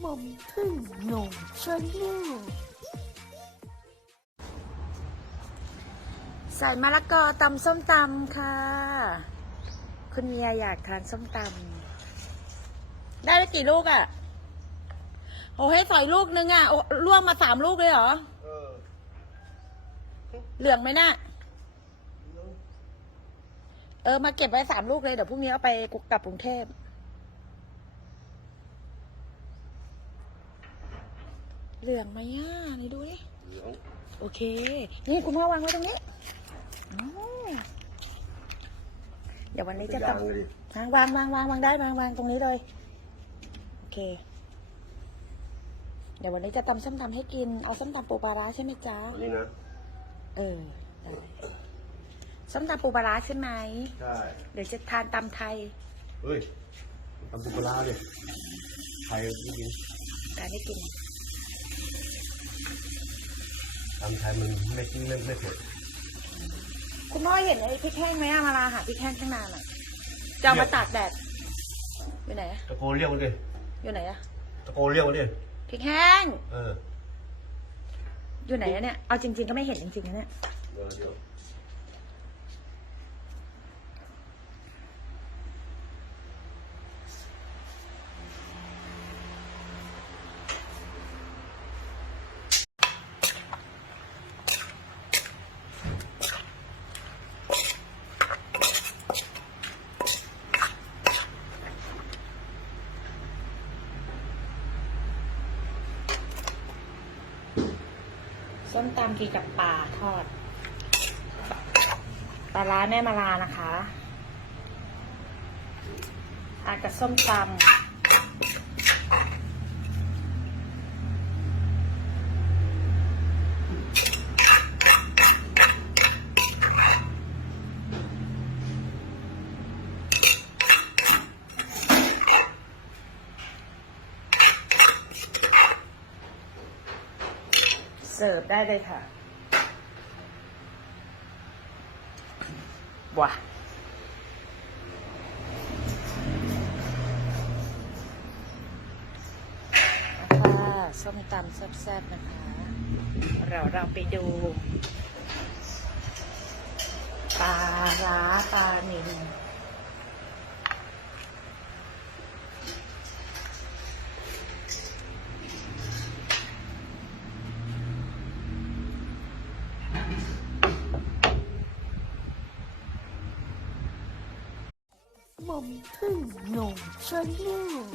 หม่อมพึ่งหนุ่มชนลูกใส่มะละกอตำส้มตำค่ะ คุณเมียอยากทานส้มตำได้ไปกี่ลูกอะ่ะ โอ้ให้สอยลูกนึงอะ่ะโอ้ล่วงมาสามลูกเลยเหรอเออเหลืองไหมนะ่ะเออ มาเก็บไว้สามลูกเลย เดี๋ยวพรุ่งนี้เอาไปกลับกรุงเทพ เหลืองไหมอะนี่ดูดิเหลืองโอเค นี่คุณพ่อวางไว้ตรงนี้อ๋อเดี๋ยววันนี้จะยาต้องงเลยดิวางวางวางวางวางได้วางวางตรงนี้เลย โอเค เดี๋ยววันนี้จะตำส้มตำให้กิน เอาส้มตำปูปลาร้าใช่ไหมจ๊ะ อันนี้นะ เออได้ส้มตำปูปลาร้าใช่ไหม ใช่ เดี๋ยวจะทานตำไทยเฮ้ยทำปูปลาร้าดิไทยไม่กินการให้กิน ทำไทยมันไม่กินไม่ไม่เผ็ดคุณพ่อเห็นไอ้พริกแห้งไหมอะมาลาหาพริกแห้งข้างหน้าน่ะจะเอามาตากแดดอยู่ไหนอะตะโกนเรียกมันดิอยู่ไหนอะตะโกนเรียกมันดิพริกแห้งเอออยู่ไหนอะเนี่ยเอาจริง ๆ ก็ไม่เห็นจริงๆนะเนี่ย เดี๋ยวเดี๋ยว ส้มตำกีกับปลาทอด ปลาร้าแม่มาลานะคะทานกับส้มตำ เสิร์ฟได้เลยค่ะว้าค่ะส้มตำแซ่บๆนะคะ เราเราไปดูปลาร้าปลาหนิล ม่อมพึ่งหนุ่มชนลูก